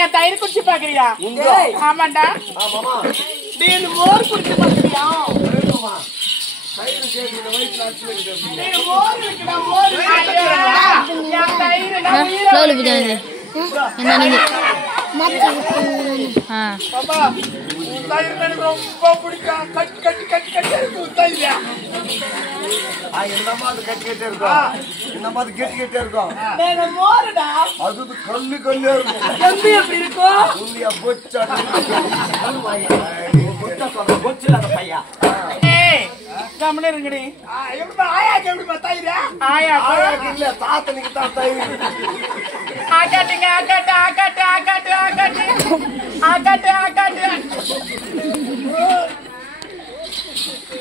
என் தயிர் குடிச்சு பாக்குறியா? ஆமாண்டா. நீ மோர் குடிச்சு பாக்குறியா? ரொம்ப பிடிக்கும். கட்டி கட்டி கட்டி கட்டி இருக்கும். அது கல்லு கல்லு இருக்கும். எப்படி இருக்கும்? கம்முனருங்கடி. ஆயாக்கு எப்படிமா தயிர்? ஆயாக்கு இல்ல, தாத்தனுக்கு தான் தயிர். ஆக்காட்டுங்க, ஆக்காட்டு ஆக்காட்டு ஆக்காட்டு ஆக்காட்டு ஆக்காட்டு ஆக்காட்டு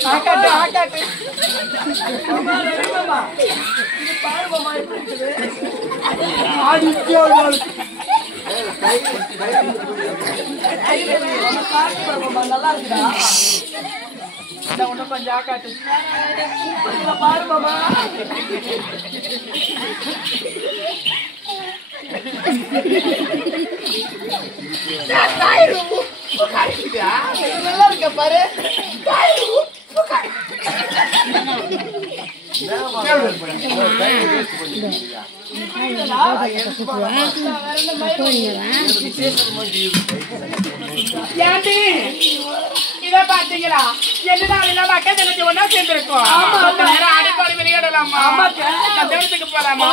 ஆக்காட்டு ஆக்காட்டு. நல்லா இருக்குதா? ஒன்னும் கொஞ்சம் ஆக்காட்டு பாரு மாமா. நல்லா இருக்க பாரு. இத பாத்தீங்களா? என்ன மக்கள் எனக்கு ஒன்னா சேர்ந்திருக்கோம். அடிப்பாடி விளையாடலாமா? தேவத்துக்கு போலாமா?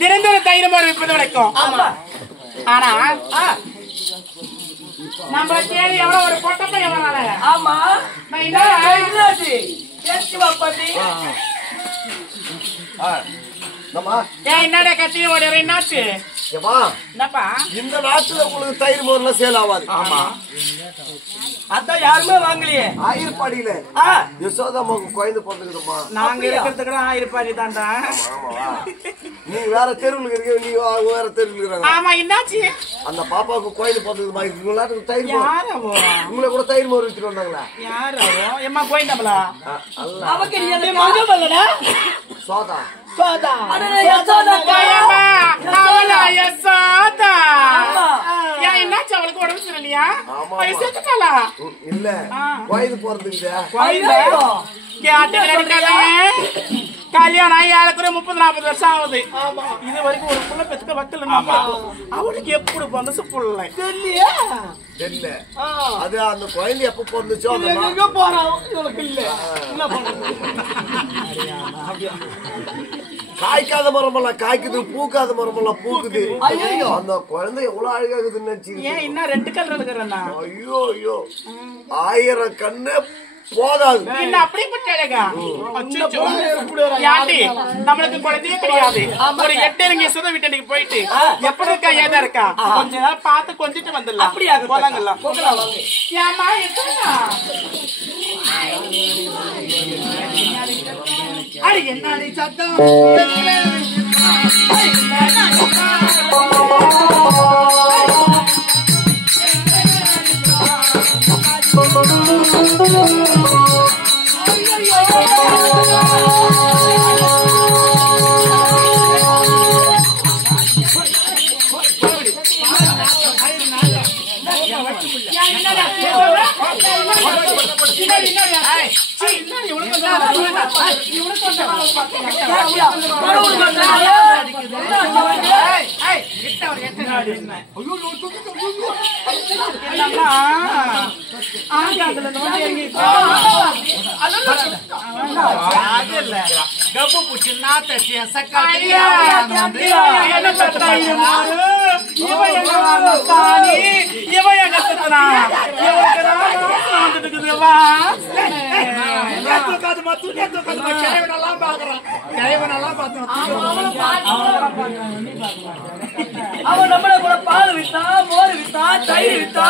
தினந்தோறும் தயிர் மோர் விற்பது வரைக்கும். ஆனா நம்ம தேடி எவ்வளவு ஒரு பொட்டப்பை எவ்வளவு? ஆமா, என்னடா கத்தி ஒரு நாட்டு என்னப்பா? இந்த நாட்டுல உங்களுக்கு தயிர் மோர்ல சேல் ஆகாது. ஆமா, அதான் யாருமே வாங்கலையே. ஆயிரப்பாடியில யசோதாமாவுக்கு குழந்தை பிறந்துக்குதுமா. நாங்க இருக்கிறதுக்கு ஆயிரப்பாடி தான்டா. நீ வேற தெருவுல இருக்க, நீங்க வேற தெருவுல இருக்காங்க. ஆமா, என்னாச்சு? அந்த பாப்பாவுக்கு குழந்தை பிறந்துக்குதுமா. இவங்க தயிர் மோர், உங்களை கூட தயிர் மோர் வித்துட்டு வந்தாங்களா? யாரோ எம்மா கோயிந்தாங்களா? சோதா சோதா என்னாச்சு? அவளுக்கு உடம்பு சரியில்லையா? வயசுக்காலா? இல்ல, வயது போறதுக்கு கல்யாணம் ஆகி ஏறக்குறைய 30-40 வருஷம் ஆகுது. இது வரைக்கும் ஒரு புள்ள பெத்துக்க வக்கல. அவளுக்கு எப்படி பிறந்துச்சு புள்ள தெரியலையா? தெரியல. அது அந்த குழந்தை எப்ப பிறந்துச்சோ போறான். இவளுக்கு இல்ல. காய்க்காத மரமெல்லாம் காய்க்குது, பூக்காத மரமெல்லாம் பூக்குது. அந்த குழந்தை எவ்வளவு அழகாகுதுன்னு நினைச்சீங்க? இன்னும் 2 கலர் இருக்கிறேன்னா? ஐயோ ஐயோ, 1000 கண்ணு போதாது. அப்படிப்பட்ட அழகா யாட்டி நம்மளுக்கு குழந்தையே கிடையாது. ஒரு 8 சுத வீட்டு போயிட்டு எப்படி இருக்கா ஏதா இருக்கா கொஞ்ச நேரம் பார்த்து கொஞ்சிட்டு வந்துடலாம். அப்படியா? போலாங்கல்ல, போகலாம். ஏமா எத்தனா அடி என்ன சத்தம்? கப்பு பூச்சி நாத்திய சக்காளி அவன் நம்மள கூட பால் வித்தா மோர் வித்தா தயிர் வித்தா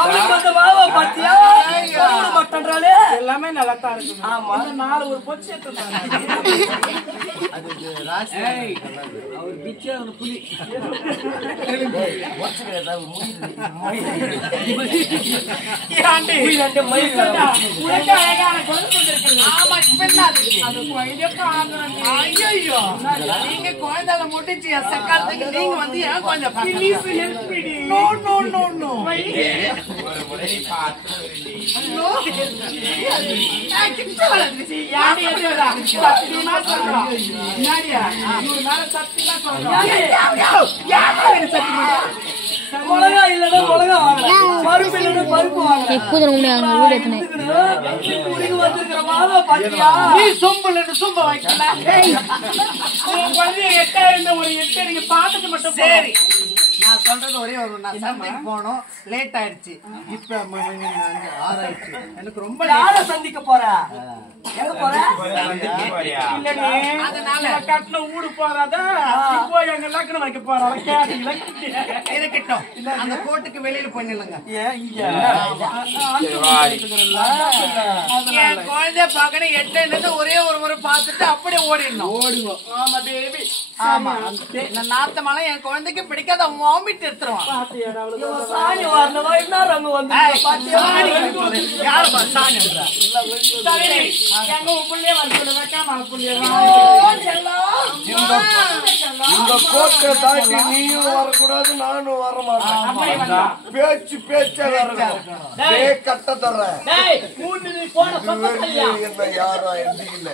அவனுக்கு அந்த வாவா பாத்தியா மாட்டான்றாலே எல்லாமே நல்லா தான் இருக்கு. ஆமா நாலு ஒரு பொச்சு அவர் பிச்சை புலி நீங்க குழந்தை முட்டிச்சு சக்காலத்துக்கு நீங்க வந்து ஏன் கொஞ்சம் மிளகா இல்லன்னா மிளகா வாங்கலாம், பருப்பு இல்லன்னா பருப்பு வாங்கலாம். நீ சொம்பு சொம்ப வைக்கலாம். ஒரு 8 நீங்க பாத்துட்டு மட்டும் சரி. நான் சொல்றது ஒரே ஒரு நான் சந்தைக்கு போனோம், லேட் ஆயிடுச்சு. இப்ப 6 ஆயிடுச்சு. எனக்கு ரொம்ப யாரை சந்திக்க போற? எங்க போற? அதனால கட்டின ஊடு போறாத இப்போ எங்க லக்னம் வைக்க போறாங்க. இருக்கட்டும், அந்த கோட்டுக்கு வெளியில போய் நில்லுங்க. என் குழந்தை பாக்கணும் 8 ஒரே ஒரு முறை பார்த்துட்டு அப்படியே ஓடிடணும். ஆமா பேபி, ஆமா. இந்த நாத்தமால என் குழந்தைக்கு பிடிக்காத வாமிட் எடுத்துருவான். சாணி வரணுமா என்ன ரங்கு வந்து இந்த கோட்டை தாண்டி நீயும் வரக்கூடாது, நானும் வர மாட்டேன். பேச்சு பேச்சா வரணும். கட்ட தர்றேன் என்ன யாரும் எந்திக்கல.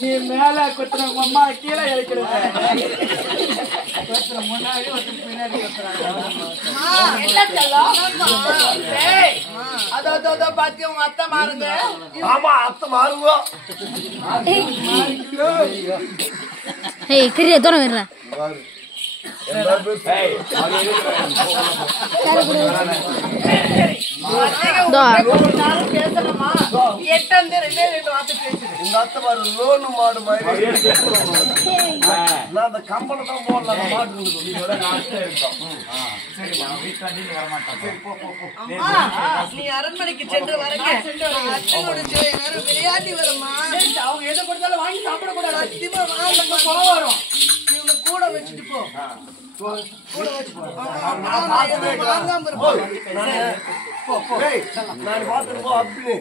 நீ மேல குத்துற அம்மா கீழே இறக்கிறது முன்னாடி பின்னாடி அதோ பாத்தி உங்க அத்தை மாறுங்க. ஆமா அத்தை மாறுங்க. பேசணுமா? 8 இந்த அத்தை மாறு லோனு மாடு மாதிரி நான் அந்த கம்பளை தான் போடலாம். மாடு நீ அரண்மனைக்கு சென்று வரங்க. விளையாட்டி வருமா? அவங்க எதை கொடுத்தாலும் வாங்கி சாப்பிட கூடாது. வரும் இவங்க கூட வச்சுட்டு போ. நான் பாத்துட்டு போ அப்படின்னு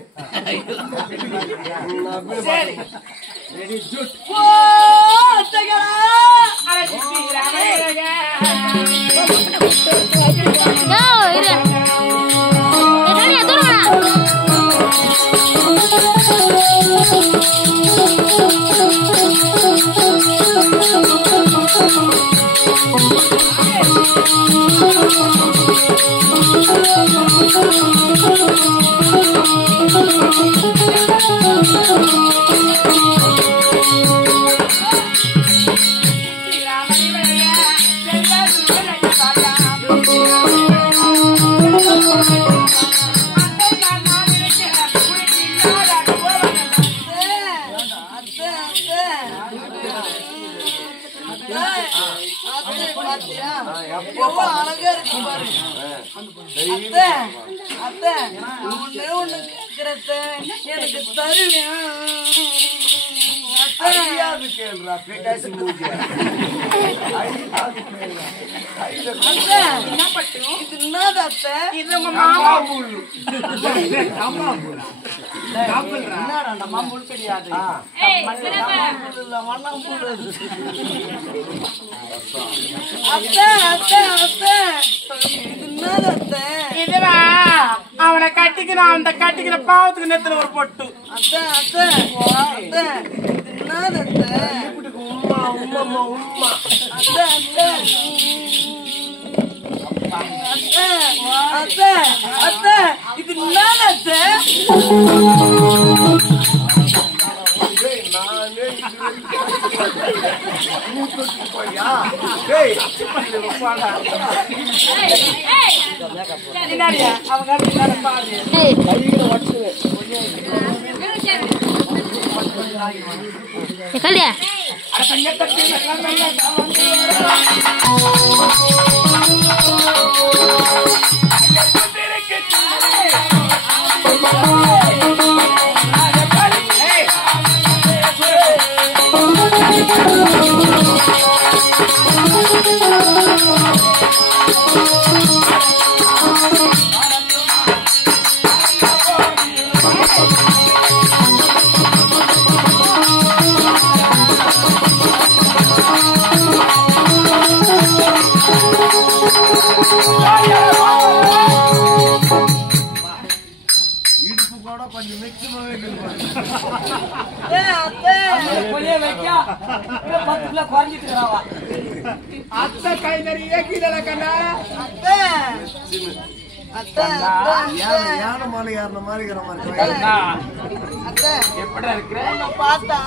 அழகா இருக்கு பாருங்க. அத்தை ஒண்ணு கேக்குறத எனக்கு தருவேன். என்னடா நம்ம முள் கிடையாது இதுவா அவனை கட்டிக்கிறான் அந்த கட்டிக்கிற பாவத்துக்கு நேரத்துல ஒரு பொட்டு உம்மா உம்மா உம்மா இது நானே கல்யா அத்தை கை நிறைய கீழே கண்ணா யானை மாலை ஏறின மாதிரி இருக்கிற மாதிரி எப்படி இருக்கிற பார்த்தா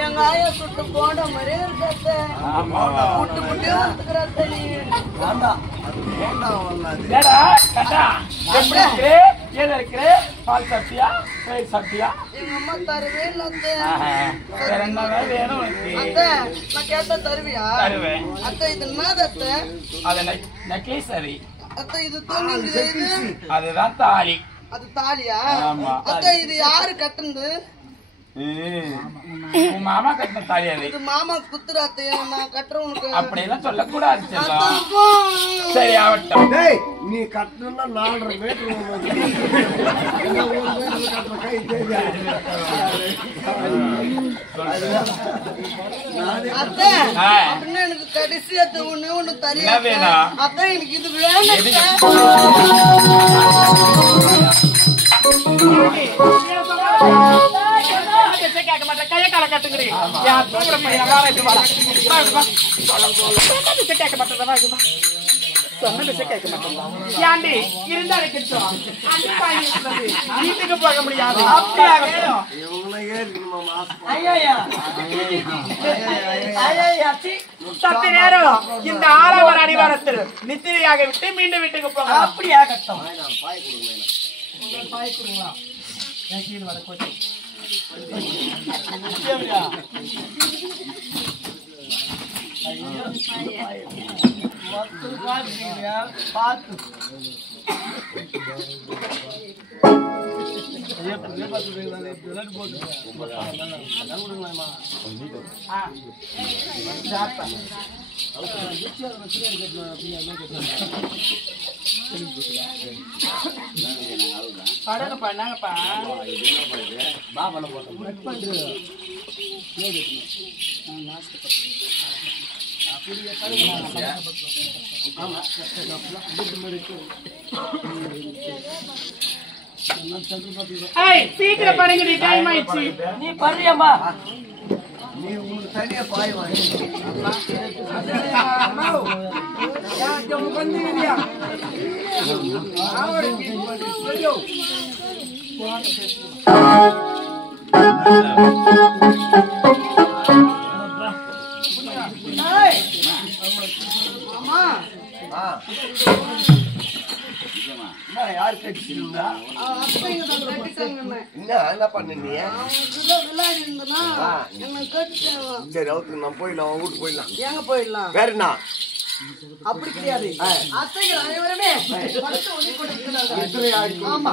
எங்க ஆயா சுட்டு போன மாதிரி இருக்கு புட்டு புட்டு வந்துக்கிற நீ பால் சாப்பிட்டியா சாப்பிட்டியா எங்க அம்மா தருவே இல்ல வேணும் அத்தை நான் கேட்டா தருவியா தருவேன் அத்தை இது என்னது அத்தை அது நெக்லேஸ் சரி அத்தை இது தூங்குது இது அதுதான் தாலி அது தாலியா ஆமா. அத்தை இது யாரு கட்டுனது உன் மாமா கட்டின தாலி அது இது மாமா குத்துற அத்தையா நான் கட்டுறவனுக்கு அப்படி எல்லாம் சொல்லக்கூடாது செல்லம். அத்தை, சரி ஆகட்டும் டேய் நீ கட்டணும்னா 4.5 மீட்டர் கை தெரியாது அத்தை ஆ. அப்படின்னா எனக்கு கடைசி அத்தை ஒண்ணு என்ன தெரியாது வேணும்? அத்தை எனக்கு இது வேணும் அத்தை. கேட்க மாட்டேன் கைய கால கட்டுங்கிறீ யார் தூங்குற பையன் வேற இது வா. கேட்க மாட்டேன் ஏண்டி இருந்தா கிட்டோம் வீட்டுக்கு போக முடியாது இவங்களே ஏறிக்கணுமா மாசம் சத்து நேரம் இந்த ஆறாவது அடிவாரத்தில் நித்திரையாக விட்டு மீண்டும் வீட்டுக்கு போக அப்படியா கட்டம் பாய் கொடுங்களா கீழே வர கோச்சு பார்த்து படங்கப்பா என்னங்கப்பா சீக்கிரம் பண்ணுங்க டைம் ஆயிடுச்சு நீ பண்றியம்மா நீ உங்களுக்கு தனியா பாய் வாங்கி யாரு கட்டிருந்தா என்ன பண்ணீங்க சரி அவுத்து நான் போயிடலாம் வீட்டு போயிடலாம் எங்க போயிடலாம் வேற என்ன அப்படி கிடையாது அத்தைகள் அனைவருமே பணத்தை ஒண்ணு கொடுக்கிறார்கள். ஆமா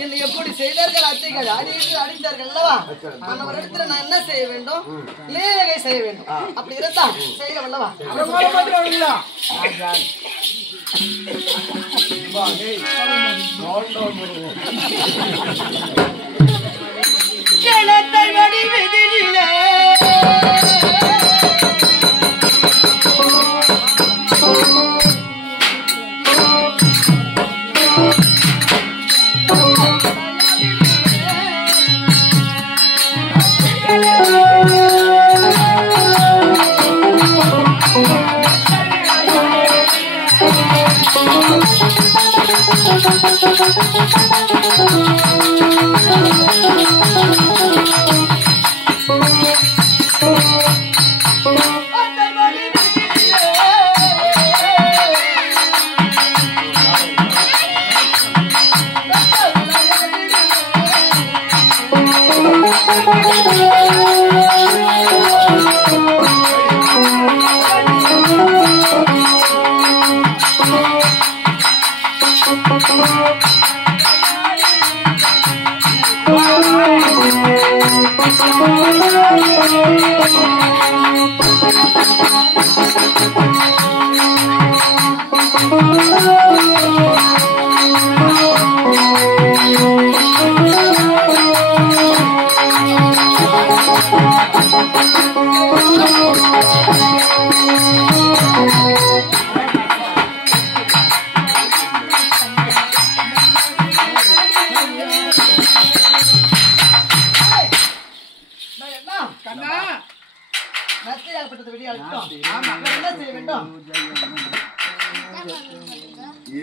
என்னை எப்படி செய்தார்கள் அத்தைகள் அடித்தார்கள் அல்லவா அந்த ஒரு இடத்துல நான் என்ன செய்ய வேண்டும் நேரகை செய்ய வேண்டும் அப்படி இருந்தா செய்ய வல்லவா வா, டேய். அத்தை வடி விதியிலே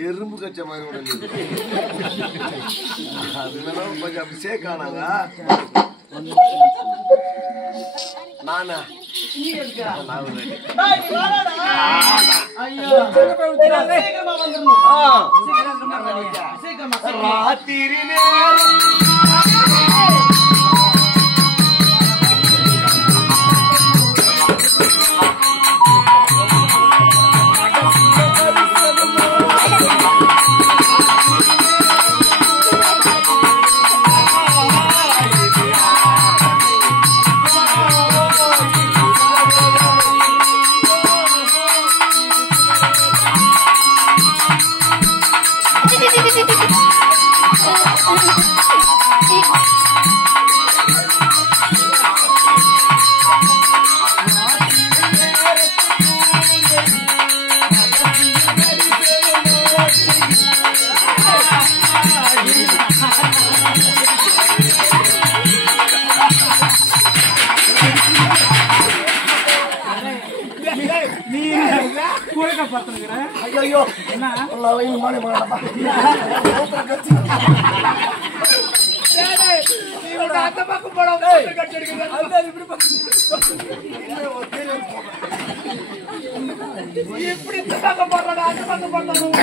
எறும்பு கச்ச மாதிரி அதனால கொஞ்சம் அப்படி சேர்க்கானாங்க நானா ராத்திரி ஐயோ என்ன மாடி மாடப்பா அந்த பக்கம் போட இப்படி பக்கம் போடுறா அந்த பக்கம் போடுறாங்க